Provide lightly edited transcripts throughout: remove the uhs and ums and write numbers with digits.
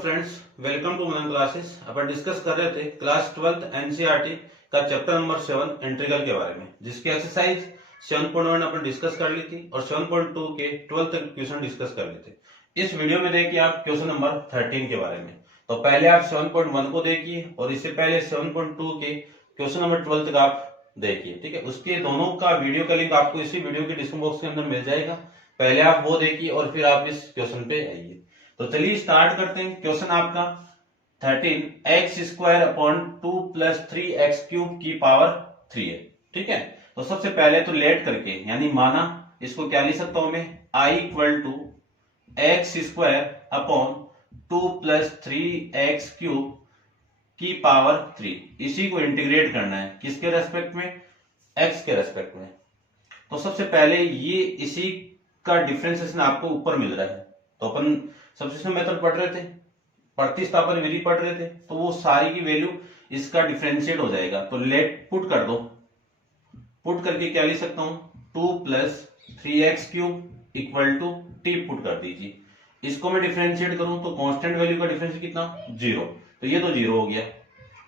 Friends, welcome to Manan classes. अपन discuss कर रहे थे क्लास 12th एनसीईआरटी का चैप्टर नंबर 7 इंटीग्रल के बारे में, जिसकी एक्सरसाइज 7.1 अपन डिस्कस कर ली थी और 7.2 के 12th क्वेश्चन डिस्कस कर लिए थे। इस वीडियो में देखिए आप क्वेश्चन नंबर 13 के बारे में। तो पहले आप 7.1 को देखिए और इससे पहले 7.2 के क्वेश्चन नंबर 12 का आप देखिए, ठीक है। उसके दोनों का वीडियो का लिंक आपको इसी वीडियो के डिस्क्रिप्शन बॉक्स के अंदर मिल जाएगा। पहले आप वो देखिए और फिर आप इस क्वेश्चन पे आइए। तो चलिए स्टार्ट करते हैं। क्वेश्चन आपका 13 x square upon 2 plus 3 x cube की पावर 3 है, ठीक है। तो सबसे पहले तो लेट करके यानी माना इसको क्या लिख सकता हूं मैं, I equal to x square upon 2 plus 3 x cube की पावर 3। इसी को इंटीग्रेट करना है किसके रेस्पेक्ट में, एक्स के रेस्पेक्ट में। तो सबसे पहले ये इसी का डिफरेंशिएशन आपको ऊपर मिल रहा है। तो अपन सब्स्टिट्यूशन मेथड पढ़ रहे थे, प्रतिस्थापन विधि पढ़ रहे थे, तो वो सारी की वैल्यू इसका डिफरेंशिएट हो जाएगा। तो लेट पुट कर दो, पुट करके क्या लिख सकता हूं, 2 plus 3x cube equal to t put कर दीजिए। इसको मैं डिफरेंशिएट करूं तो कांस्टेंट वैल्यू का डिफरेंस कितना, 0। तो ये तो 0 हो गया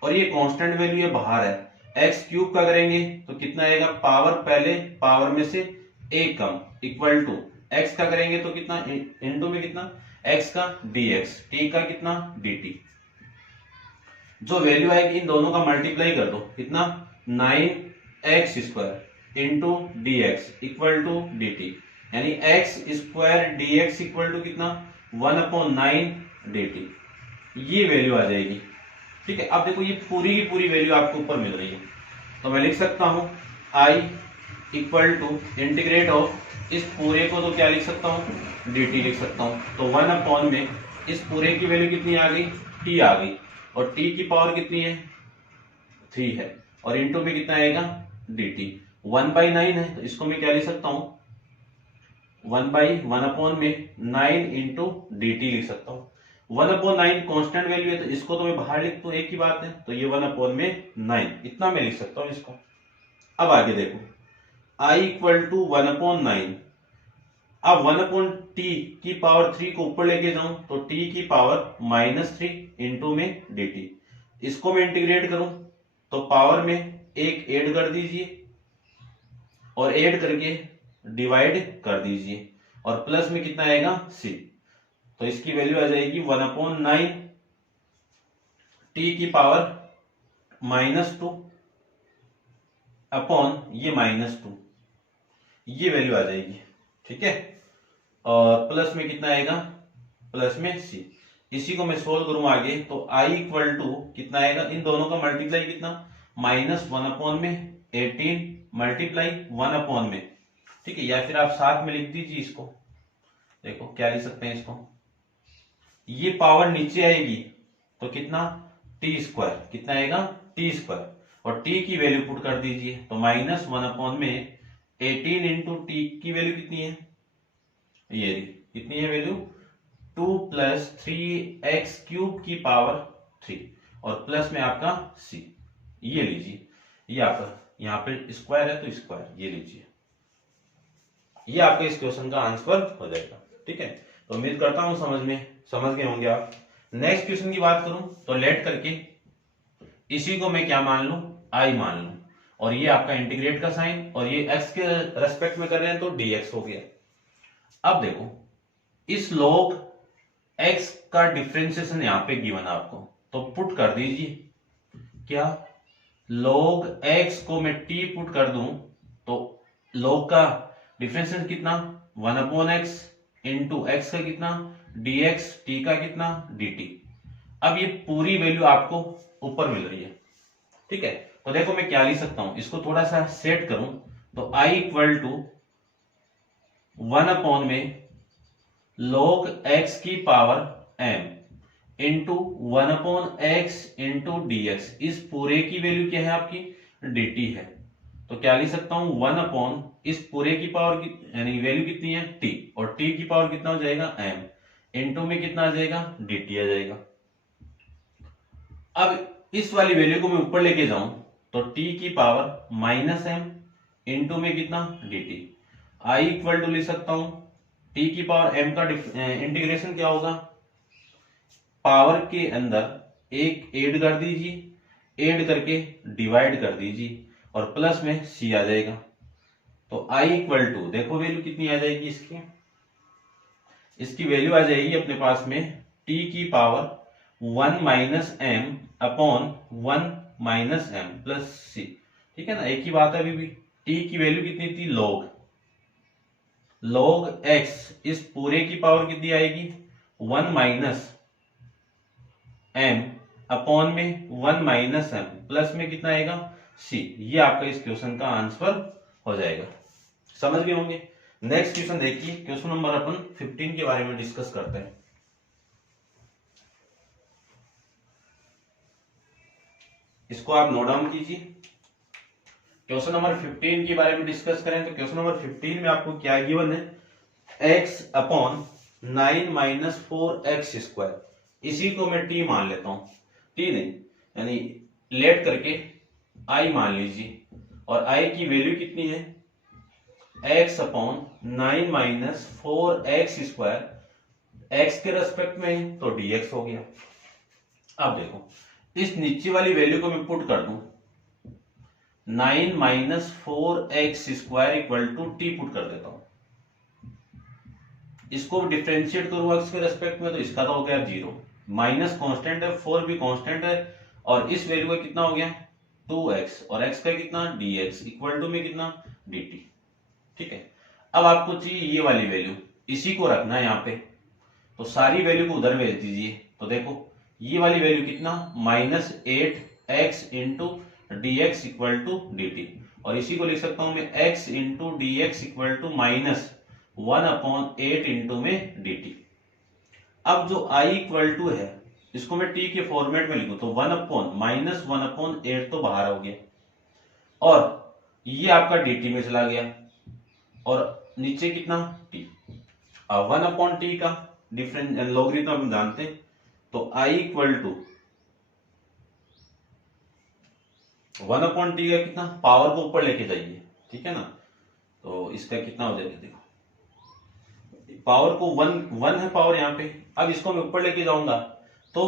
और ये कांस्टेंट वैल्यू ये बाहर है। x क्यूब का करेंगे तो कितना आएगा, पावर पहले पावर में से एक कम इक्वल टू x का करेंगे तो कितना, इनटू में कितना x का dx, t का कितना dt। जो वैल्यू आएगी इन दोनों का मल्टीप्लाई कर दो, कितना 9x square into dx equal to dt, यानी x square dx equal to कितना 1/9 dt। ये वैल्यू आ जाएगी, ठीक है। अब देखो ये पूरी की पूरी वैल्यु आपको ऊपर मिल रही है। तो मैं लिख सकता हूं i equal to integrate of इस पूरे को, तो क्या लिख सकता हूं, dt लिख सकता हूं। तो 1 में इस पूरे की वैल्यू कितनी आ गई, t आ गई, और t की पावर कितनी है, 3 है, और इंटू में कितना आएगा dt। 1/9 है तो इसको मैं क्या लिख सकता हूं, 1/1 में 9 इंटू dt लिख सकता हूं। 1/9 कांस्टेंट वैल्यू है तो इसको तो मैं बाहर लिख दूं, एक ही बात है। तो ये 1/9 इतना मैं लिख सकता हूं इसको। अब आगे देखो, i इक्वल टू 1/9। अब 1/t की पावर 3 को ऊपर लेके जाऊं तो t की पावर -3 इंटू में dt। इसको मैं इंटीग्रेट करूं तो पावर में एक ऐड कर दीजिए और ऐड करके डिवाइड कर दीजिए, और प्लस में कितना आएगा c। तो इसकी वैल्यू आ जाएगी 1/9 t की पावर -2 अपॉन ये -2, ये वैल्यू आ जाएगी, ठीक है। और प्लस में कितना आएगा, प्लस में c। इसी को मैं सोल्व करूं आगे तो i इक्वल टू कितना आएगा, इन दोनों का मल्टीप्लाई कितना, -1 में 18 मल्टीप्लाई 1 में, ठीक है। या फिर आप साथ में लिख दीजिए इसको। देखो क्या लिख सकते हैं इसको, ये पावर नीचे आएगी तो कितना t स्क्वायर, कितना आएगा t स्क्वायर, और t की वैल्यू पुट कर दीजिए। तो -1 में 18 इंटू टी की वैल्यू कितनी है, ये कितनी है वैल्यू, 2 प्लस 3x क्यूब की पावर 3, और प्लस में आपका c। ये लीजिए, ये आपका यहाँ पे स्क्वायर है तो स्क्वायर ये लीजिए। ये आपके इस क्वेश्चन का आंसर हो जाएगा, ठीक है। तो उम्मीद करता हूं समझ गए होंगे आप। नेक्स्ट क्वेश्चन की बात करूं तो लेट करके इसी को मैं क्या मान लूं, i मान लूं, और ये आपका इंटीग्रेट का साइन, और ये x के रेस्पेक्ट में कर रहे हैं तो dx हो गया। अब देखो इस log x का डिफरेंशिएशन यहां पे गिवन आपको, तो पुट कर दीजिए क्या, log x को मैं t पुट कर दूं तो log का डिफरेंशिएशन कितना 1/x इंटू x का कितना dx, t का कितना dt। अब ये पूरी वैल्यू आपको ऊपर मिल रही है, ठीक है। तो देखो मैं क्या लिख सकता हूं, इसको थोड़ा सा सेट करूं तो i इक्वल टू 1 में log x की power m into 1/x into dx। इस पूरे की वैल्यू क्या है आपकी, dt है। तो क्या लिख सकता हूं, 1 इस पूरे की पावर यानी वैल्यू कितनी है t, और t की पावर कितना हो जाएगा m, इंटू में कितना आ जाएगा dt आ जाएगा। अब इस वाली वैल्यू को मैं ऊपर लेके जाऊं तो t की पावर -m इंटू में कितना dt। i इक्वल टू लिख सकता हूं t की पावर m का इंटीग्रेशन क्या होगा, पावर के अंदर एक ऐड कर दीजिए, ऐड करके डिवाइड कर दीजिए और प्लस में c आ जाएगा। तो i इक्वल टू, देखो वैल्यू कितनी आ जाएगी इसकी वैल्यू आ जाएगी अपने पास में t की power 1 minus m upon 1 minus m plus c. ठीक है ना, एक ही बात है। अभी भी t की वैल्यू कितनी थी, log x, इस पूरे की पावर कितनी आएगी 1 माइनस एम अपॉन में 1 माइनस एम प्लस में कितना आएगा c। ये आपका इस क्वेश्चन का आंसर हो जाएगा। समझ गए होंगे। नेक्स्ट क्वेश्चन देखिए, क्वेश्चन नंबर अपन 15 के बारे में डिस्कस करते हैं। इसको आप नोट डाउन कीजिए। क्वेश्चन नंबर 15 के बारे में डिस्कस करें तो क्वेश्चन नंबर 15 में आपको क्या गिवन है, x upon 9 minus 4x square. इसी को मैं t मान लेता हूं, t नहीं यानी लेट करके i मान लीजिए, और i की वैल्यू कितनी है x upon 9 minus 4x square, x के रेस्पेक्ट में है तो dx हो गया। अब देखो इस नीचे वाली वैल्यू को मैं पुट कर दूं, 9 minus 4x square equal to t put कर देता हूं। इसको डिफरेंशिएट करूं x के रेस्पेक्ट में तो इसका तो हो गया 0, माइनस कांस्टेंट है, 4 भी कांस्टेंट है, और इस वैल्यू का कितना हो गया 2x, और x का कितना dx इक्वल टू में कितना dt। ठीक है, अब आपको चाहिए ये वाली वैल्यू, इसी को रखना है यहाँ पे, तो सारी वैल्यू को उधर भेज दीजिए। तो देखो ये वाली वैल्यू कितना -8x into d x equal to d t, और इसी को लिख सकता हूं मैं x into d x equal to -1/8 into में डी टी। अब जो i इक्वल टू है इसको मैं t के फॉर्मेट में लिखूं तो 1/-1/8 तो बाहर हो गया, और ये आपका dt में चला गया, और नीचे कितना t। अब 1/t का डिफरेंस लॉगरिथम हम जानते हैं, तो i इक्वल टू 1/t का कितना, पावर को ऊपर लेके जाइए। ठीक है ना, तो इसका कितना हो जाएगा, देखो पावर को 1 है पावर यहाँ पे, अब इसको मैं ऊपर लेके जाऊंगा तो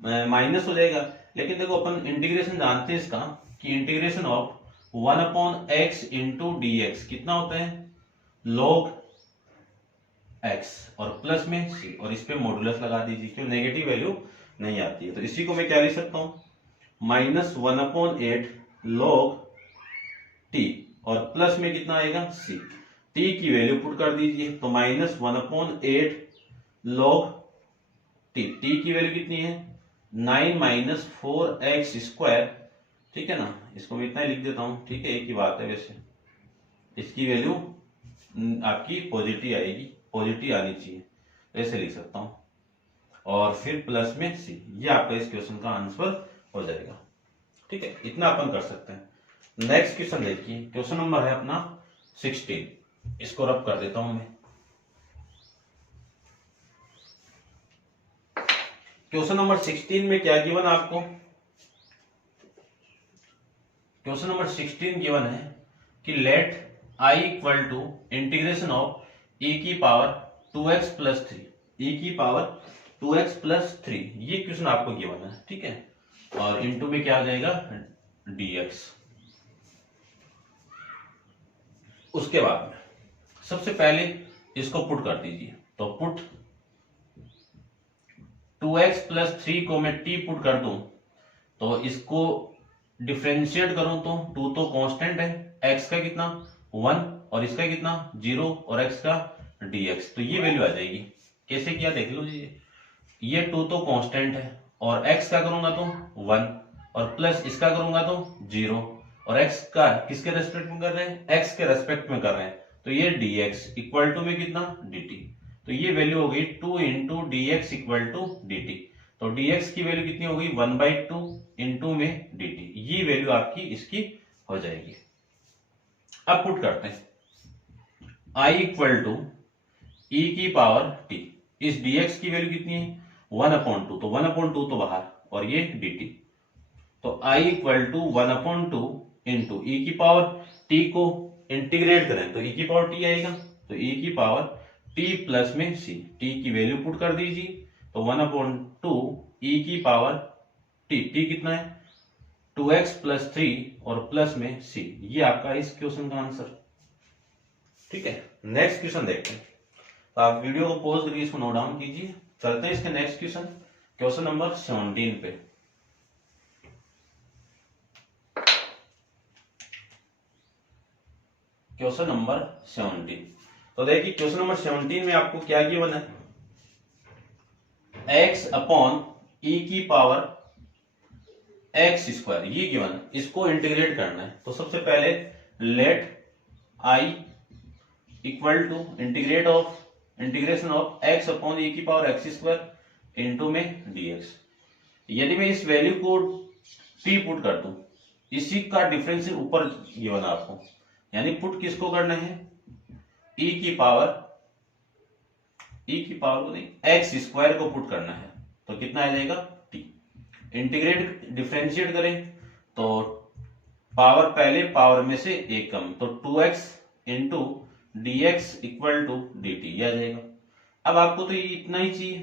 माइनस हो जाएगा। लेकिन देखो अपन इंटीग्रेशन जानते हैं इसका कि integration of 1/x into d x कितना होता है log x, और प्लस में c, और इस पे मॉडुलस लगा दीजिए क्यों नेगेटिव वैल्यू नहीं आती है। तो इसी को मैं क्या लिख सकता हूं -1/8 log t, और प्लस में कितना आएगा c। t की वैल्यू पुट कर दीजिए तो -1/8 log t, t की वैल्यू कितनी है 9 माइनस 4x स्क्वायर। ठीक है ना, इसको मैं इतना ही लिख देता हूं। ठीक है, एक ही बात है, वैसे इसकी वैल्यू आपकी पॉजिटिव आएगी, पॉजिटिव आनी चाहिए, ऐसे लिख सकता हूं, और फिर प्लस में c। ये आपका इस क्वेश्चन का आंसर हो जाएगा। ठीक है, इतना अपन कर सकते हैं। नेक्स्ट क्वेश्चन देखिए, क्वेश्चन नंबर है अपना 16, इसको रब कर देता हूं मैं। क्वेश्चन नंबर 16 में क्या गिवन आपको, क्वेश्चन नंबर 16 गिवन है कि let i equal to integration of e की पावर 2x प्लस 3, e की पावर 2x प्लस 3, ये क्वेश्चन आपको गिवन है। ठीक है, और इनटू में क्या आ जाएगा dx। उसके बाद में सबसे पहले इसको पुट कर दीजिए, तो पुट 2x प्लस 3 को मैं t पुट कर दूं तो इसको डिफरेंशिएट करूं तो 2 तो कांस्टेंट है, x का कितना 1 और इसका कितना 0 और x का dx, तो ये वैल्यू आ जाएगी। कैसे किया देख लो जी, ये 2 तो कांस्टेंट है और x का करूंगा तो 1 और प्लस इसका करूंगा तो 0, और x का किसके रेस्पेक्ट में कर रहे हैं, x के रेस्पेक्ट में कर रहे हैं, तो ये dx इक्वल टू में कितना dt, तो ये वैल्यू हो गई 2 into d x equal to d t. तो dx की वैल्यू कितनी हो गई 1/2 इंटू में dt, ये वैल्यू आपकी इसकी हो जाएगी। अब पुट करते हैं i इक्वल टू e की पावर t, इस dx की वैल्यू कितनी है 1/2, तो 1/2 तो बाहर, और ये dt, तो i equal to 1/2 into e की पावर t को इंटीग्रेट करें तो e की पावर t आएगा, तो e की पावर t प्लस में c, t की वैल्यू पुट कर दीजिए तो 1/2 ई की पावर टी, टी कितना है 2x प्लस 3 और प्लस में c, ये आपका इस क्वेश्चन का आंसर। ठीक है, नेक्स्ट क्वेश्चन देखते हैं। तो आप वीडियो को पॉज करके इसको नोट डाउन कीजिए। चलते हैं इसके नेक्स्ट क्वेश्चन, क्वेश्चन नंबर 17 पे। क्वेश्चन नंबर 17, तो देखिए क्वेश्चन नंबर 17 में आपको क्या गिवन है, x अपॉन ई की पावर x स्क्वायर, ये गिवन है, इसको इंटीग्रेट करना है। तो सबसे पहले let i equal to integration of x upon e की पावर x स्क्वायर इंटू में dx। यदि मैं इस वैल्यू को t पुट कर दूं, इसी का डिफरेंस ऊपर गिवन आपको, यानी पुट किसको करना है, e की पावर को नहीं x स्क्वायर को पुट करना है। तो कितना आ जाएगा t, इंटीग्रेट डिफरेंशिएट करें तो पावर पहले पावर में से एक कम, तो 2x into dx equal to dt, ये आ जाएगा। अब आपको तो ये इतना ही चाहिए,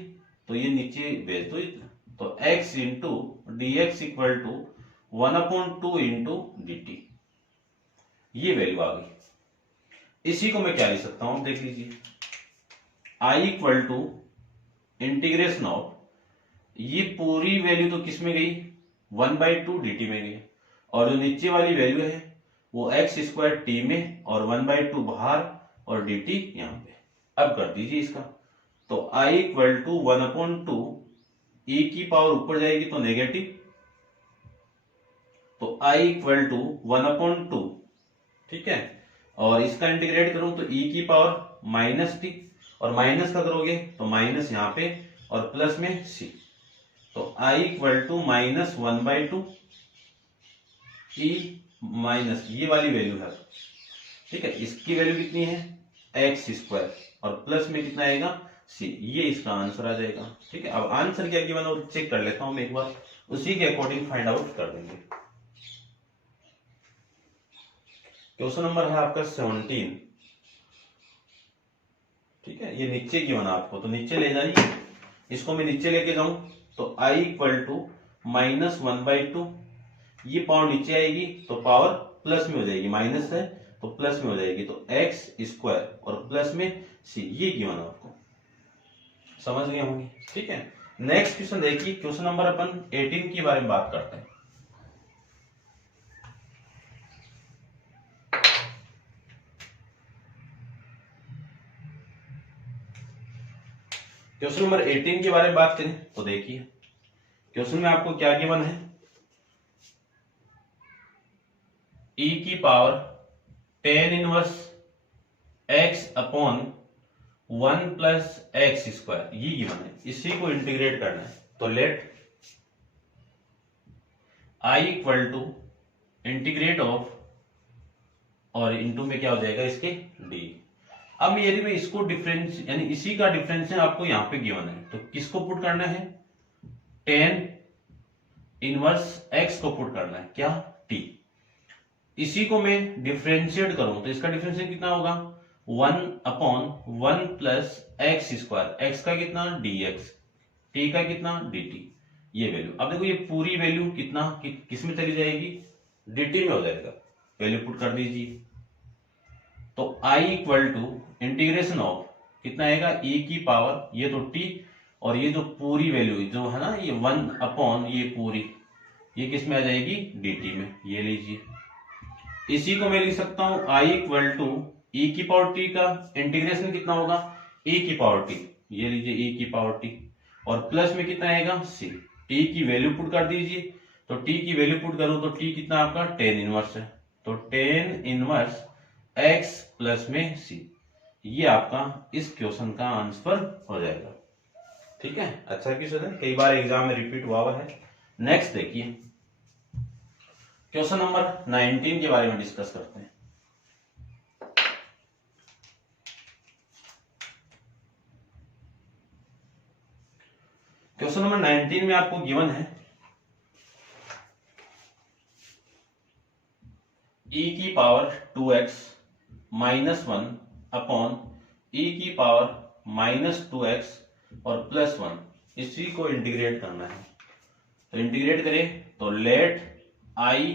तो ये नीचे भेज दो इतना, तो x into dx equal to 1/2 into dt, ये वैल्यू आ गई। इसी को मैं क्या लिख सकता हूं, देख लीजिए, i equal to integration of, ये पूरी वैल्यू तो किस में गई 1/2 dt में गई, और जो नीचे वाली वैल्यू है वो x स्क्वायर t में और 1/2 बाहर और dt यहां पे। अब कर दीजिए इसका, तो i इक्वल टू 1/2, e की पावर ऊपर जाएगी तो नेगेटिव, तो i इक्वल टू 1/2, ठीक है, और इसका इंटीग्रेट करूं तो e की पावर माइनस टी, और माइनस का करोगे तो माइनस यहाँ पे और प्लस में c, तो i equal to minus 1/2 e minus ये वाली वैल्यू है, ठीक है, इसकी वैल्यू कितनी है x स्क्वायर और प्लस में कितना आएगा c, ये इसका आंसर आ जाएगा। ठीक है, अब आंसर क्या गिवन है चेक कर लेता हूं मैं एक बार, उसी के अकॉर्डिंग फाइंड आउट कर देंगे। क्वेश्चन नंबर है आपका 17, ठीक है, ये नीचे गिवन है आपको, तो नीचे ले जाइए, इसको मैं नीचे लेके जाऊं तो i इक्वल टू माइनस 1/2, ये पावर नीचे आएगी तो पावर प्लस में हो जाएगी, माइनस है तो प्लस में हो जाएगी, तो x स्क्वायर और प्लस में c, ये गिवन है आपको, समझ गए होंगे। ठीक है, नेक्स्ट क्वेश्चन देखिए, क्वेश्चन नंबर अपन 18 के बारे में बात करते हैं। क्वेश्चन नंबर 18 के बारे में बात करें तो देखिए, क्वेश्चन में आपको क्या गिवन है, e की power tan inverse x upon 1 plus x square, ये गिवन है, इसी को इंटीग्रेट करना है। तो let i equal to integrate of, और इनटू में क्या हो जाएगा इसके d। अब यदि मैं इसको डिफरेंस, यानी इसी का डिफरेंशियल आपको यहां पे गिवन है, तो किसको पुट करना है, tan इनवर्स x को पुट करना है, क्या t। इसी को मैं डिफरेंशिएट करूं तो इसका डिफरेंशियल कितना होगा 1/1 प्लस एक्स स्क्वायर, x का कितना dx, t का कितना dt, ये वैल्यू। अब देखो ये पूरी वैल्यू कितना किस में चली जाएगी, dt में हो जाएगा, वैल्यू पुट कर दीजिए, तो i equal to integration of कितना आएगा e की पावर, ये तो t, और ये जो पूरी वैल्यू जो है ना ये 1/, ये पूरी, ये किस में आ जाएगी dt में, ये लीजिए। इसी को मैं लिख सकता हूं i इक्वल टू e की पावर t का इंटीग्रेशन कितना होगा e की पावर t, ये लीजिए e की पावर t, और प्लस में कितना आएगा c, t की वैल्यू पुट कर दीजिए, तो t की वैल्यू पुट करो तो t कितना आपका tan इनवर्स है, तो tan इनवर्स x प्लस में c, ये आपका इस क्वेश्चन का आंसर हो जाएगा। ठीक है, अच्छा क्वेश्चन है, कई बार एग्जाम में रिपीट हुआ है। नेक्स्ट देखिए, क्वेश्चन नंबर 19 के बारे में डिस्कस करते हैं। क्वेश्चन नंबर 19 में आपको गिवन है e की power 2x minus 1 upon e की पावर माइनस 2x और प्लस 1, इसी को इंटीग्रेट करना है। तो इंटीग्रेट करें तो let I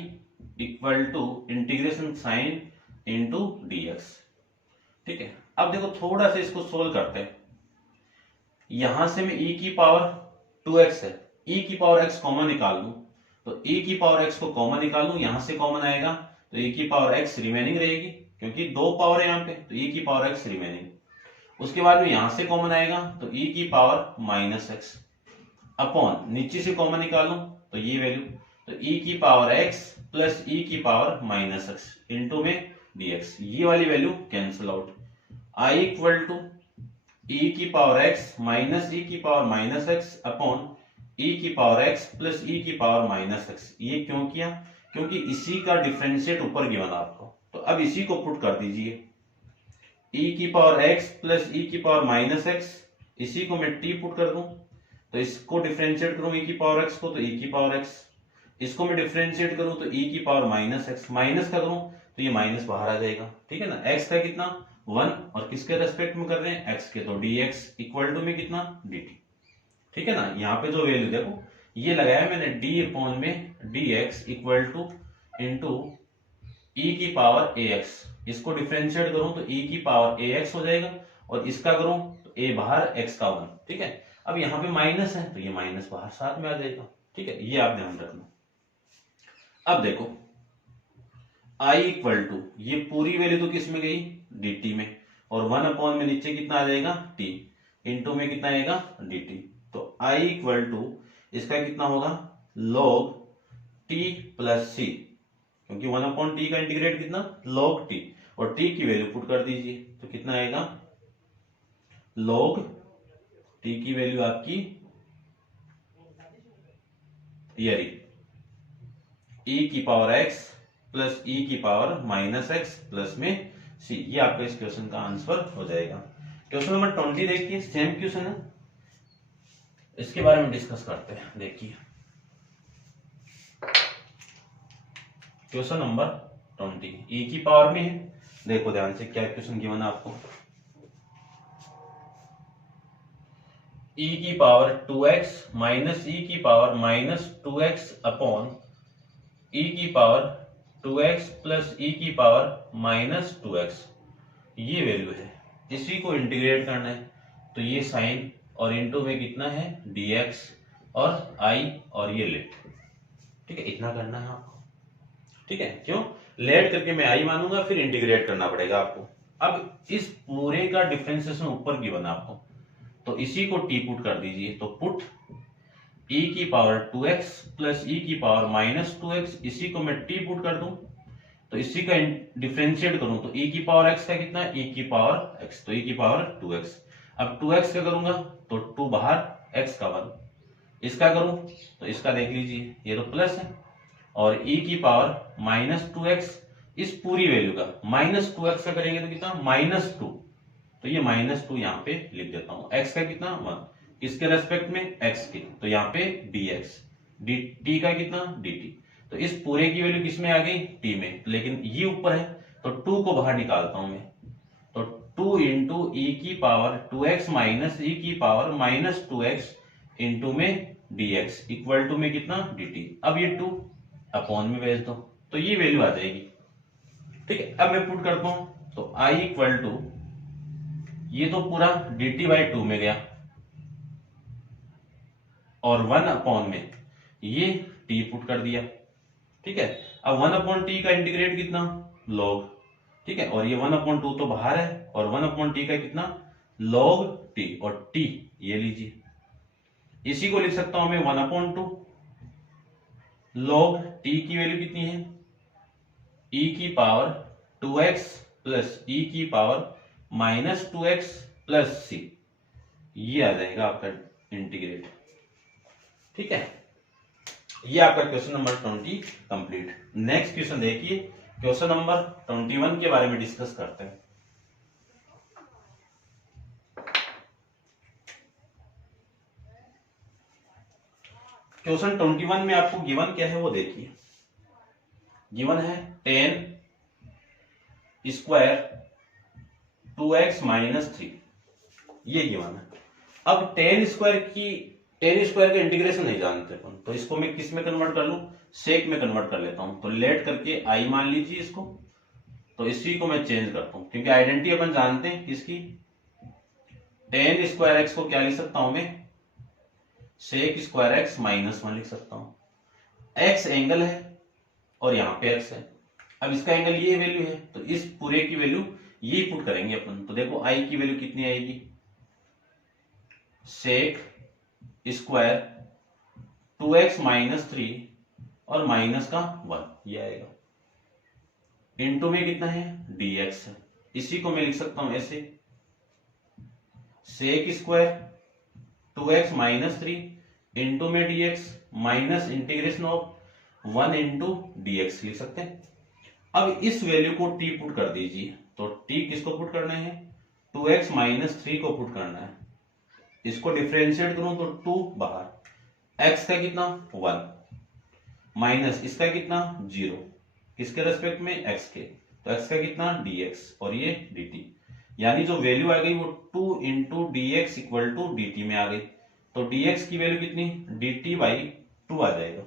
equal to integration sine into dx। ठीक है, अब देखो थोड़ा सा इसको सोल्व करते हैं। यहां से मैं e की पावर 2x है, e की पावर x कॉमन निकाल लूं, तो e की पावर x को कॉमन निकाल लूं, यहां से कॉमन आएगा तो e की पावर x रिमेनिंग रहेगी, क्योंकि दो पावर है यहाँ पे, तो e की पावर x रिमेनिंग। उसके बाद में यहां से कॉमन आएगा तो e की पावर माइनस x अपॉन नीचे से कॉमन निकालूं तो ये वैल्यू, तो e की पावर x प्लस e की पावर माइनस x इंटू में dx, ये वाली value cancel out. i equal to e की पावर x माइनस e की power minus x upon e की पावर x प्लस e की पावर माइनस x। ये क्यों किया? क्योंकि इसी का डिफरेंशिएट ऊपर गिवन आपको, तो अब इसी को पुट कर दीजिए। e की पावर x प्लस e की पावर माइनस x, इसी को मैं t पुट कर दूं, तो इसको डिफरेंशिएट करूं e की पावर x को, तो e की पावर x, इसको मैं डिफरेंशिएट करूं तो e की पावर माइनस x, माइनस का करूं तो ये माइनस बाहर आ जाएगा। ठीक है ना, x का कितना 1 और किसके रेस्पेक्ट में कर रहे हैं x के, तो dx इक्वल टू में कितना dt। ठीक है ना, यहाँ पे जो वैल्यू देखो ये लगाया मैंने d अपॉन में dx equal two into e की पावर ax, इसको डिफरेंशिएट करूं तो e की पावर ax हो जाएगा, और इसका करूं तो a बाहर x का 1। ठीक है, अब यहाँ पे माइनस है तो ये माइनस बाहर साथ में आ जाएगा। ठीक है, ये आप ध्यान रखना। अब देखो i इक्वल टू ये पूरी वैल्यू तो किस में गई dt में, और 1 अपॉन में नीचे कितना आ जाएगा t, इंटू में कितना आएगा dt, तो i इक्वल टू इसका कितना होगा log t प्लस c, क्योंकि 1 अपॉन टी का इंटीग्रेट कितना log t, और t की वैल्यू पुट कर दीजिए तो कितना आएगा log t की वैल्यू आपकी ये रही e की पावर x प्लस e की पावर माइनस x प्लस में c, ये आपका इस क्वेश्चन का आंसर हो जाएगा। क्वेश्चन नंबर 20 देखिए, सेम क्वेश्चन है, इसके बारे में डिस्कस करते हैं। देखिए क्वेश्चन नंबर 20 e की पावर में है, देखो ध्यान से क्या क्वेश्चन गिवन है आपको। e की पावर 2x माइनस e की power minus 2x upon e की पावर 2x प्लस e की पावर माइनस 2x, ये वैल्यू है, इसी को इंटीग्रेट करना है, तो ये साइन और इंटू में कितना है dx और i और ये लेट। ठीक है, इतना करना है आपको। ठीक है, क्यों लेट करके मैं i मानूंगा, फिर इंटीग्रेट करना पड़ेगा आपको। अब इस पूरे का डिफरेंशिएशन ऊपर गिवन है आपको, तो इसी को t पुट कर दीजिए, तो पुट e की पावर 2x प्लस e की पावर माइनस 2x, इसी को मैं t पुट कर दूं, तो इसी का डिफरेंशिएट करूं तो e की पावर x का कितना e की पावर x, तो e की पावर 2x। अब 2x का करूंगा तो 2 बाहर x का 1, इसका करूं तो इसका देख लीजिए ये तो प्लस है, और e की पावर माइनस 2x, इस पूरी वैल्यू का माइनस 2x का करेंगे तो कितना माइनस 2, तो ये माइनस 2 यहाँ पे लिख देता हूं। x का कितना 1, किसके रेस्पेक्ट में x के, तो यहाँ पे dx, dt का कितना dt, तो इस पूरे की वैल्यू किसमें आ गई t में, लेकिन ये ऊपर है तो 2 को बाहर निकालता हूं मैं, तो 2 इंटू e की पावर 2x माइनस e की पावर माइनस 2x इंटू में dx इक्वल टू में कितना dt। अब ये 2 अपॉन में भेज दो तो ये वैल्यू आ जाएगी। ठीक है, अब मैं पुट करता हूं तो i इक्वल टू ये तो पूरा dt बाई 2 में गया, और 1 अपॉन में ये t पुट कर दिया। ठीक है, अब 1 अपॉन टी का इंटीग्रेट कितना log, ठीक है, और ये 1 अपॉन 2 तो बाहर है, और 1 अपॉन टी का कितना log t, और t ये लीजिए, इसी को लिख सकता हूं मैं 1 अपॉन 2 log t की वैल्यू कितनी है e की पावर 2x प्लस e की power minus 2x plus c, ये आ जाएगा आपका इंटीग्रेट। ठीक है, ये आपका question number 20 complete. Next question देखिए, क्वेश्चन नंबर 21 के बारे में डिस्कस करते हैं। क्वेश्चन 21 में आपको गिवन क्या है वो देखिए, गिवन है 10 स्क्वायर 2x माइनस 3, ये गिवन है। अब 10 स्क्वायर की टेन स्क्वायर का इंटीग्रेशन नहीं जानते अपन, तो इसको मैं किस में कन्वर्ट कर लूं, सेक में कन्वर्ट कर लेता हूं। तो लेट करके आई मान लीजिए इसको, तो इसी को मैं चेंज करता हूं क्योंकि आइडेंटिटी अपन जानते हैं किसकी, टेन स्क्वायर एक्स को क्या लिख सकता हूं मैं, sec square x minus one लिख सकता हूं। एक्स एंगल है और यहां पे एक्स है, अब इसका एंगल ये वैल्यू है तो इस पूरे की वैल्यू ये पुट करेंगे अपन। तो देखो आई की वैल्यू कितनी आएगी, सेक स्क्वायर 2x माइनस 3 और माइनस का 1 ये आएगा, इनटू में कितना है dx है। इसी को मैं लिख सकता हूं ऐसे, sec square 2x minus 3 into में dx minus integration of 1 into dx लिख सकते हैं। अब इस वैल्यू को t पुट कर दीजिए, तो t किसको पुट करना है, 2x माइनस 3 को पुट करना है। इसको डिफरेंशिएट करूं तो 2 बाहर, x का कितना 1 माइनस इसका कितना 0, किसके रेस्पेक्ट में x के, तो x का कितना dx और ये dt, यानी जो वैल्यू आ गई वो 2 into d x equal to d t में आ गई। तो dx की वैल्यू कितनी dt बाई 2 आ जाएगा।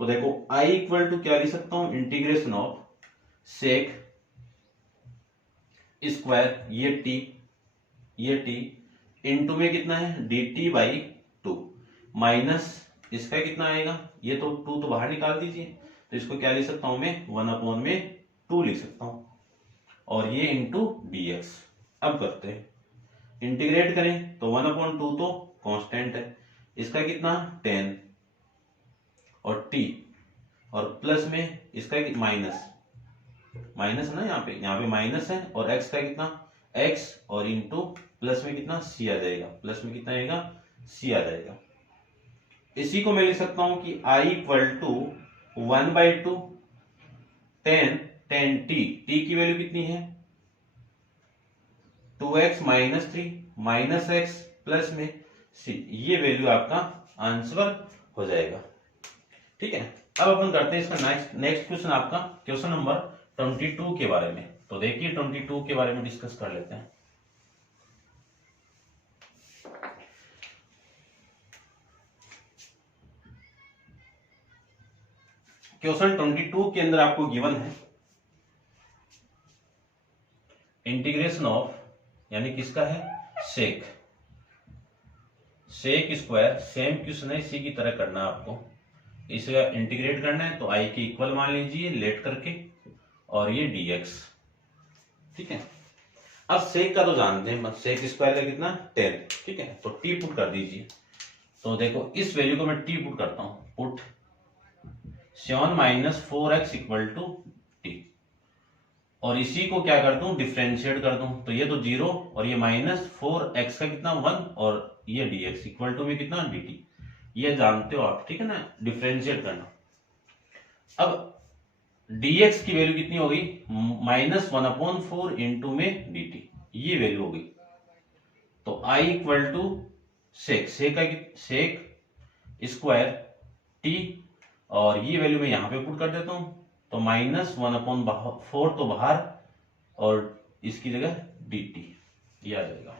तो देखो i इक्वल टू क्या लिख सकता हूं, इंटीग्रेशन ऑफ सेक स्क्वायर ये t इंटू में कितना है dt बाई 2 माइनस इसका कितना आएगा, ये तो 2 तो बाहर निकाल दीजिए, तो इसको क्या लिख सकता हूं मैं 1 अपॉन में 2 लिख सकता हूं, और ये इंटू dx। अब करते हैं, इंटीग्रेट करें तो 1 अपॉन 2 तो कांस्टेंट है, इसका कितना 10 और t और प्लस में इसका माइनस है ना, यहाँ पे माइनस है, और x का कितना x और इंटू प्लस में कितना c आ जाएगा, प्लस में कितना आएगा c आ जाएगा। इसी को मैं लिख सकता हूं कि i equal to 1 by 2 10 t की वैल्यू कितनी है 2x minus 3 minus x plus में c, ये वैल्यू आपका आंसर हो जाएगा। ठीक है, अब अपन करते हैं इसका नेक्स्ट क्वेश्चन, आपका क्वेश्चन नंबर 22 के बारे में। तो देखिए 22 के बारे में डिस्कस कर लेते हैं। क्वेश्चन 22 के अंदर आपको गिवन है इंटीग्रेशन ऑफ, यानी किसका है सेक स्क्वायर, सेम क्वेश्चन है इसी की तरह करना है आपको, इसे इंटीग्रेट करना है। तो आई के इक्वल मान लीजिए लेट करके, और ये dx। ठीक है, अब सेक का तो जानते हैं, सेक स्क्वायर का कितना 10। ठीक है, तो t पुट कर दीजिए। तो देखो इस वैल्यू को मैं t पुट करता हूं, put 7 minus 4x equal to t, और इसी को क्या कर दूं डिफरेंशिएट कर दूं, तो ये तो 0 और ये माइनस 4x का कितना 1 और ये dx इक्वल टू में कितना dt, ये जानते हो आप। ठीक है ना, डिफरेंशिएट करना। अब dx की वैल्यू कितनी होगी माइनस 1 अपॉन 4 इंटू में dt, ये वैल्यू होगी। तो i equal to sec square t, और ये वैल्यू मैं यहां पे पुट कर देता हूं, तो माइनस 1 अपॉन 4 तो बाहर, और इसकी जगह dt ये आ जाएगा।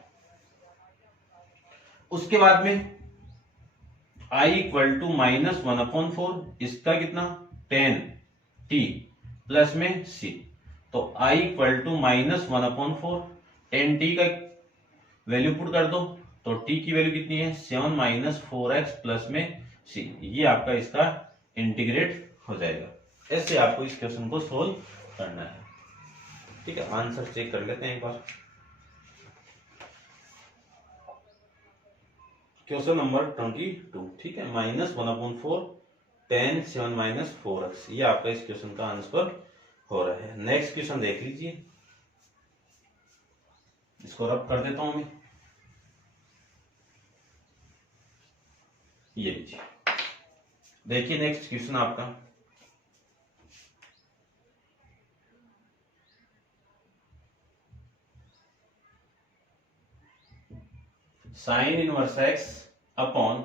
उसके बाद में i equal to minus 1 upon 4, इसका कितना 10 t प्लस में c, तो i equal to minus 1 upon 4 10 t का वैल्यू पुट कर दो, तो t की वैल्यू कितनी है 7 माइनस 4x प्लस में c, ये आपका इसका इंटीग्रेट हो जाएगा। ऐसे आपको इस क्वेश्चन को सोल्व करना है। ठीक है, आंसर चेक कर लेते हैं एक बार। Question number 22। ठीक है, माइनस 1 अपॉन 4 10 7 माइनस 4x, ये आपका इस क्वेश्चन का आंसर हो रहा है। नेक्स्ट क्वेश्चन देख लीजिए, इसको रब कर देता हूं मैं, ये लीजिए। देखिए नेक्स्ट क्वेश्चन आपका, sine inverse x upon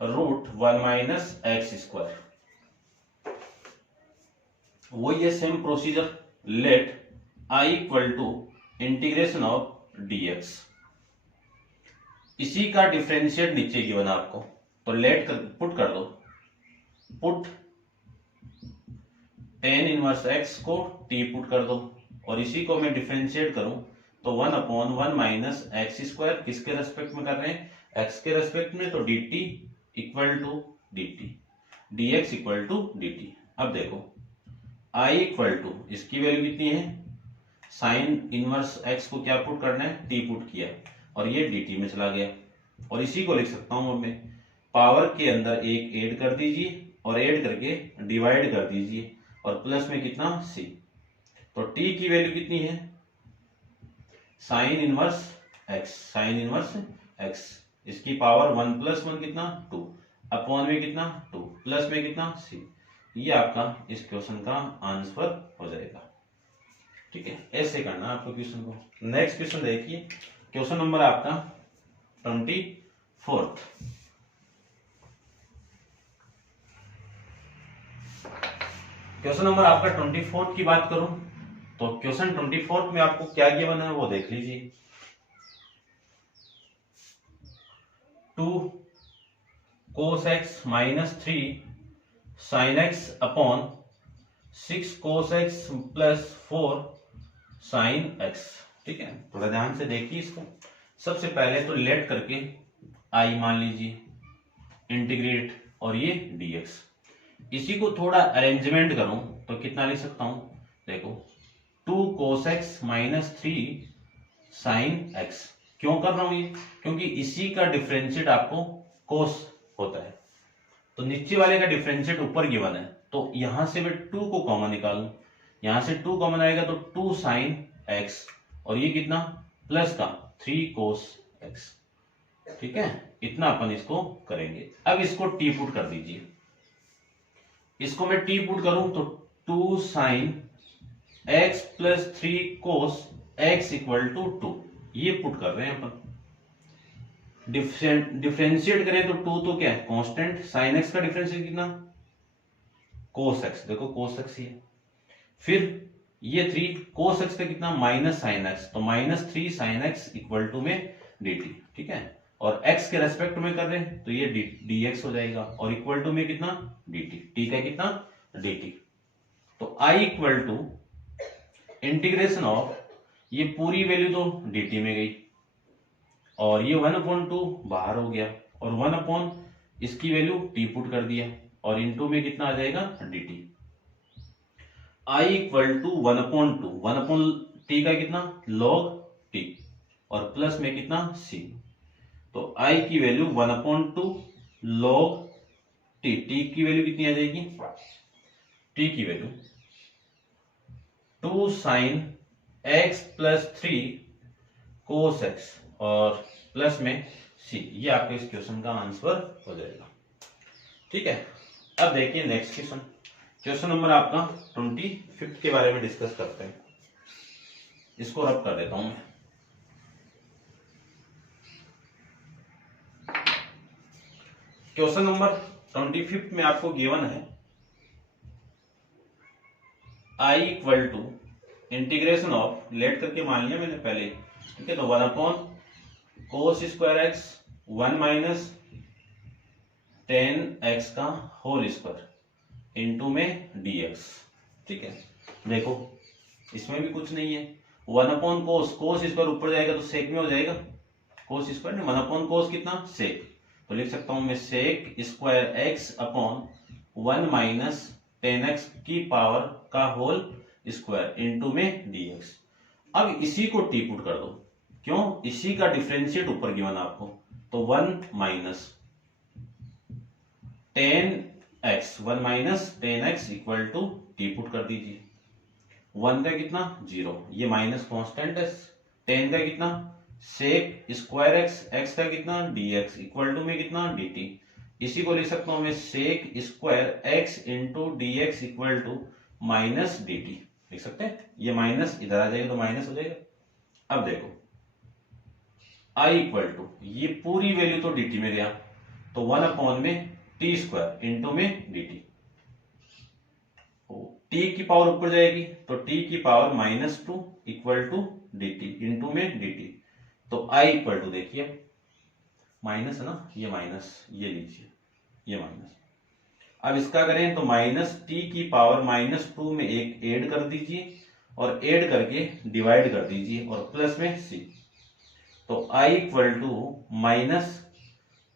root 1 minus x square, वो ये same procedure, let i equal to integration of dx। इसी का डिफरेंशिएट नीचे गिवन है आपको, तो लेट पुट कर दो, पुट tan इनवर्स x को t पुट कर दो, और इसी को मैं डिफरेंशिएट करूं तो 1/1 माइनस एक्स स्क्वायर, किसके रेस्पेक्ट में कर रहे हैं, x के रेस्पेक्ट में, तो dt equal to dt, dx equal to dt। अब देखो I इक्वल टू, इसकी वैल्यू कितनी है, साइन इनवर्स x को क्या पुट करना है, t पुट किया, और ये dt में चला गया, और इसी को लिख सकता हूं मैं, पावर के अंदर एक ऐड कर दीजिए और ऐड करके डिवाइड कर दीजिए, और प्लस में कितना c, तो t की वैल्यू कितनी है, sign inverse x, sign inverse x, इसकी पावर 1 + 1 कितना 2, अपॉन में कितना 2, प्लस में कितना c, ये आपका इस क्वेश्चन का आंसर हो जाएगा। ठीक है, ऐसे करना आपको क्वेश्चन को। नेक्स्ट क्वेश्चन देखिए, क्वेश्चन नंबर आपका 24। क्वेश्चन नंबर आपका 24 की बात करूं तो क्वेश्चन 24 में आपको क्या गिवन है वो देख लीजिए। 2 cos x minus 3 sin x upon 6 cos x plus 4 sin x। ठीक है, थोड़ा ध्यान से देखिए इसको। सबसे पहले तो लेट करके I मान लीजिए, इंटीग्रेट, और ये dx, इसी को थोड़ा अरेंजमेंट करूं तो कितना लिख सकता हूं, देखो 2 cos x minus 3 sin x। क्यों कर रहा हूं ये, क्योंकि इसी का डिफरेंशिएट आपको cos होता है, तो नीचे वाले का डिफरेंशिएट ऊपर गिवन है, तो यहां से मैं 2 को कॉमन निकालूं, यहां से 2 कॉमन आएगा तो 2 sin x, और ये कितना प्लस का 3 cos x। ठीक है, इतना अपन इसको करेंगे। अब इसको t पुट कर दीजिए, इसको मैं t पुट करूं तो 2 sin x plus 3 cos x equal to 2, ये पुट कर रहे हैं अपन। डिफरेंशिएट करें तो 2 तो क्या है कांस्टेंट, sin x का डिफरेंशिएट कितना cos x, देखो cos x ही है, फिर ये 3 cos x का कितना माइनस sin x, तो minus 3 sin x equal to में dt। ठीक है, और x के रेस्पेक्ट में कर रहे हैं तो ये dx हो जाएगा, और इक्वल टू में कितना dt, t का कितना dt, तो I equal to integration of, ये पूरी वैल्यू तो dt में गई, और ये 1/2 बाहर हो गया, और 1 इसकी वैल्यू t पुट कर दिया, और इनटू में कितना आ जाएगा dt। I equal to 1/2, 1/t का कितना log t, और प्लस में कितना c, तो I की वैल्यू 1/2 log t, t की वैल्यू कितनी आ जाएगी, t की value 2 sin x plus 3 cos x, और प्लस में c, ये आपके इस क्वेश्चन का आंसर हो जाएगा। ठीक है, अब देखिए नेक्स्ट क्वेश्चन, क्वेश्चन नंबर आपका 25 के बारे में डिस्कस करते हैं। इसको रब कर देता हूं मैं। क्वेश्चन नंबर 25 में आपको गिवन है I equal to integration of, let करके मान लिया मैंने पहले, ठीक है, तो 1 cos square x 1 minus 10x का होल स्क्वायर इनटू में dx। ठीक है, देखो इसमें भी कुछ नहीं है, 1/cos, cos स्क्वायर ऊपर जाएगा तो सेक में हो जाएगा, cos स्क्वायर नहीं, 1/cos कितना सेक, तो लिख सकता हूं मैं sec square x upon 1 minus 10x की पावर का होल स्क्वायर इनटू में dx। अब इसी को t पुट कर दो, क्यों, इसी का डिफरेंशिएट ऊपर गिवन आपको, तो 1 minus 10x equal to t put कर दीजिए, 1 का कितना 0, ये माइनस कांस्टेंट है, 10 का कितना सेक स्क्वायर x का कितना dx इक्वल टू में कितना dt, इसी को लिख सकता हूं मैं sec square x into dx equal to minus dt, लिख सकते हैं, ये माइनस इधर आ जाएगा तो माइनस हो जाएगा। अब देखो I इक्वल टू, ये पूरी वैल्यू तो dt में गया, तो 1 में t स्क्वायर इंटू में dt, t की पावर ऊपर जाएगी तो t की power -2 equal to dt into में dt, तो I इक्वल टू देखिए माइनस है ना, ये माइनस, ये लीजिए ये माइनस। अब इसका करें तो माइनस टी की पावर -2 में एक ऐड कर दीजिए और ऐड करके डिवाइड कर दीजिए और प्लस में सी। तो i equal to minus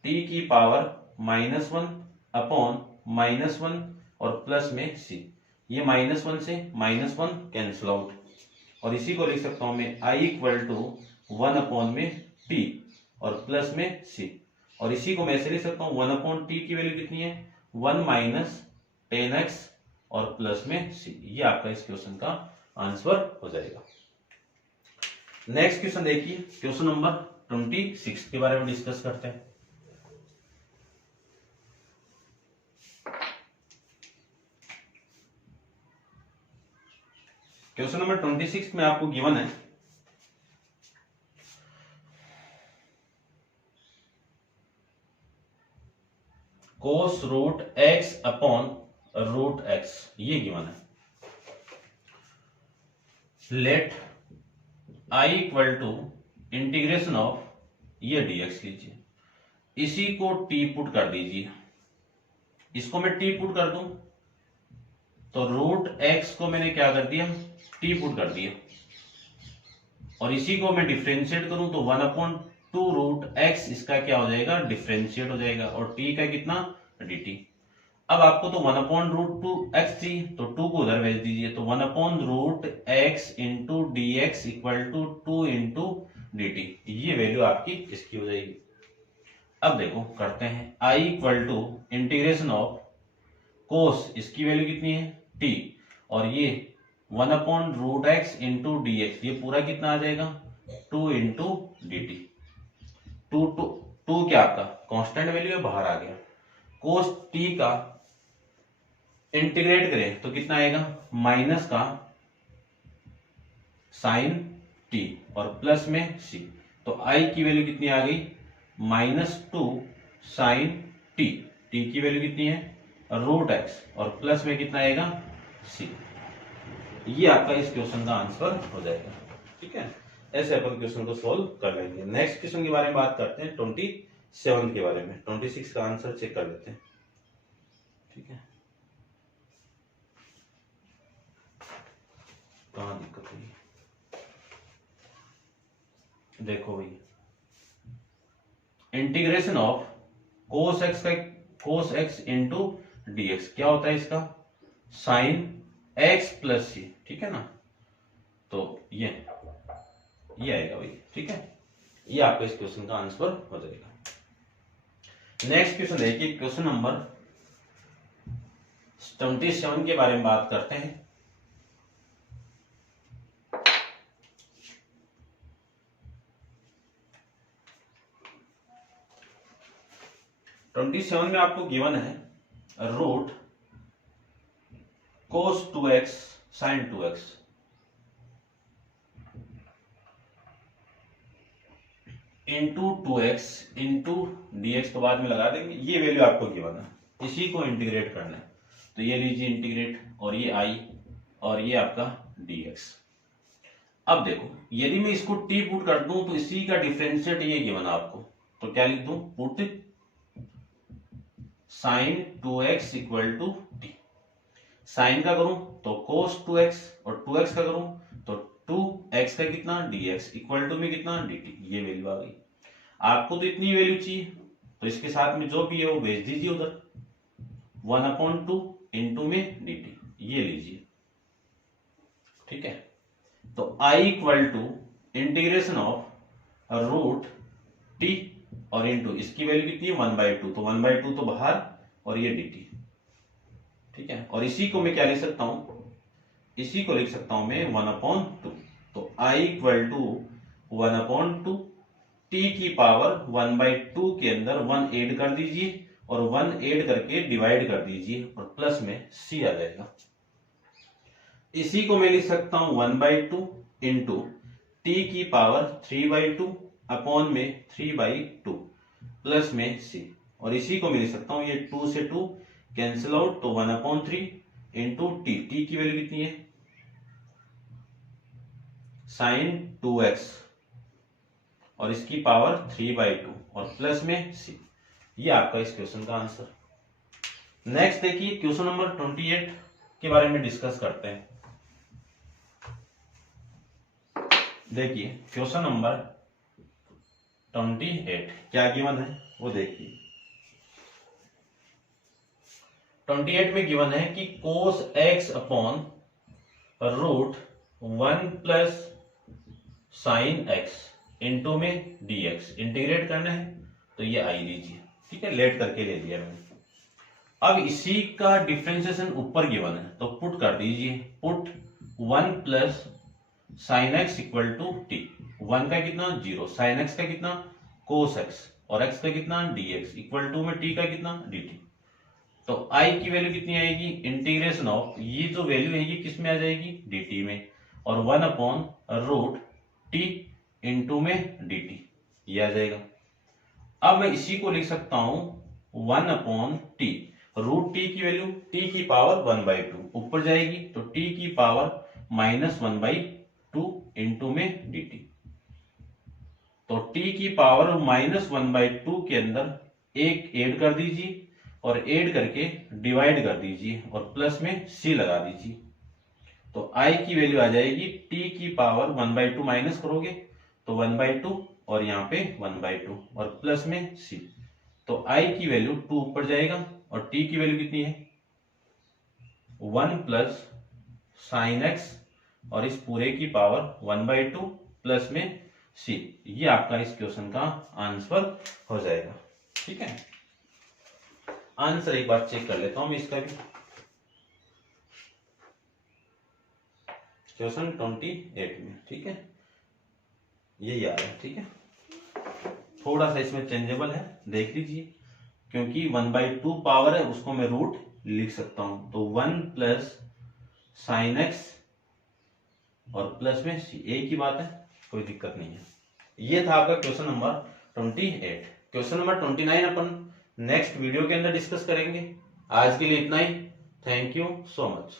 t की पावर -1 अपॉन -1 और प्लस में सी। ये -1 से -1 कैंसिल आउट और इसी को लिख सकता हूं मैं i इक्वल टू 1 अपॉन में टी और प्लस में सी। और इसी को मैं ऐसे लिख सकता हूं 1 अपॉन टी की वैल्यू कितनी है 1 माइनस 10x और प्लस में सी। ये आपका इस क्वेश्चन का आंसर हो जाएगा। नेक्स्ट क्वेश्चन देखिए, क्वेश्चन नंबर 26 के बारे में डिस्कस करते हैं। क्वेश्चन नंबर 26 में आपको गिवन है cos root x upon root x, ये गिवन है। Let i equal to integration of ये dx लीजिए, इसी को t पुट कर दीजिए। इसको मैं t पुट कर दूं तो रूट x को मैंने क्या कर दिया t पुट कर दिया और इसी को मैं डिफरेंशिएट करूं तो 1/2 रूट x इसका क्या हो जाएगा डिफरेंशिएट हो जाएगा और t का कितना dt। अब आपको तो 1/√2x थी तो 2 को उधर भेज दीजिए तो 1/√x into d x equal to 2 into d t, ये वैल्यू आपकी इसकी हो जाएगी। अब देखो करते हैं i equal to integration of cos, इसकी वैल्यू कितनी है t और ये 1/√x इंटू डी एक्स, ये पूरा कितना आ जाएगा 2 इंटू डी टी। टू क्या आपका कांस्टेंट वैल्यू है बाहर आ गया। कोस t का इंटीग्रेट करें तो कितना आएगा माइनस का साइन t और प्लस में c। तो i की वैल्यू कितनी आ गई -2 साइन t, t की वैल्यू कितनी है रूट x और प्लस में कितना आएगा c। ये आपका इस क्वेश्चन का आंसर हो जाएगा। ठीक है, ऐसे अपन क्वेश्चन को सोल्व कर लेंगे। नेक्स्ट क्वेश्चन के बारे में बात करते हैं 27 के बारे में। 26 का आंसर चेक कर लेते हैं। ठीक है, कहां दिक्कत हुई देखो भाई, integration of cos x into d x क्या होता है इसका साइन x प्लस सी। ठीक है ना, तो ये आएगा भाई। ठीक है, ये आपका इस क्वेश्चन का आंसर हो जाएगा। नेक्स्ट क्वेश्चन देखिए, क्वेश्चन नंबर 27 के बारे में बात करते हैं। ट्वेंटी सेवन में आपको गिवन है root cos 2x sine 2x into 2x into dx को बाद में लगा देंगे। ये वैल्यू आपको गिवन है, इसी को इंटीग्रेट करना है तो ये लीजिए इंटीग्रेट और ये i और ये आपका dx। अब देखो यदि मैं इसको t पुट कर दूं तो इसी का डिफरेंशिएट ये गिवन आपको, तो क्या लिख दूं put sine 2x equal to t। Sine का करूं तो cos 2x और 2x का करूं तो 2x का कितना dx इक्वल टू में कितना dt। ये वैल्यू आ गई। आपको तो इतनी वैल्यू चाहिए तो इसके साथ में जो भी है वो भेज दीजिए उधर 1/2 इंटू में dt, ये लीजिए। ठीक है, तो i equal to integration of root t और इंटू इसकी वैल्यू कितनी है 1/2, तो 1/2 तो बाहर और ये dt। ठीक है, और इसी को मैं क्या लिख सकता हूं, इसी को लिख सकता हूं मैं 1/2। तो i इक्वल टू 1/2 t की पावर 1/2 के अंदर 1 ऐड कर दीजिए और 1 ऐड करके डिवाइड कर दीजिए और प्लस में c आ जाएगा। इसी को मैं लिख सकता हूं 1/2 इंटू टी की पावर 3/2 अपॉन में 3/2 प्लस में c, और इसी को मैं लिख सकता हूं ये 2 से 2 कैंसिल आउट तो 1/3 इंटू टी, टी की वैल्यू कितनी है साइन 2x और इसकी पावर 3/2 और प्लस में c। ये आपका इस क्वेश्चन का आंसर। नेक्स्ट देखिए क्वेश्चन नंबर 28 के बारे में डिस्कस करते हैं। देखिए क्वेश्चन नंबर 28 क्या गिवन है वो देखिए। 28 में गिवन है कि cos x upon root 1 plus sine x into में dx इंटीग्रेट करना है, तो ये आई लीजिए, ठीक है, लेट करके ले लिया मैंने। अब इसी का डिफरेंशिएशन ऊपर गिवन है तो पुट कर दीजिए, put 1 plus sine x equal to t. 1 का कितना 0, साइन एक्स का कितना कोस एक्स और x का कितना dx इक्वल टू में t का कितना dt। तो i की वैल्यू कितनी आएगी, इंटीग्रेशन ऑफ ये जो वैल्यू आएगी किस में आ जाएगी dt में, और 1 अपॉन रूट t इंटू में dt ये आ जाएगा। अब मैं इसी को लिख सकता हूं 1 अपॉन टी, रूट टी की वैल्यू t की पावर 1/2 ऊपर जाएगी तो t की पावर -1/2 इंटू में dt। तो t की पावर -1/2 के अंदर एक ऐड कर दीजिए और ऐड करके डिवाइड कर दीजिए और प्लस में c लगा दीजिए। तो i की वैल्यू आ जाएगी t की पावर 1/2 माइनस करोगे तो 1/2 और यहाँ पे 1/2 और प्लस में c। तो i की वैल्यू 2 ऊपर जाएगा और t की वैल्यू कितनी है 1 प्लस साइन एक्स और इस पूरे की पावर 1/2 प्लस में c। ये आपका इस क्वेश्चन का आंसर हो जाएगा, ठीक है। आंसर एक बार चेक कर लेता हूं मैं इसका भी। क्वेश्चन 28 में, ठीक है, ये याद है, ठीक है। थोड़ा सा इसमें चेंजेबल है, देख लीजिए, क्योंकि 1/2 पावर है उसको मैं रूट लिख सकता हूं। तो 1 प्लस साइन एक्स और प्लस में c, एक ही बात है, कोई दिक्कत नहीं है। ये था आपका क्वेश्चन नंबर 28। क्वेश्चन नंबर 29 अपन नेक्स्ट वीडियो के अंदर डिस्कस करेंगे। आज के लिए इतना ही। Thank you so much.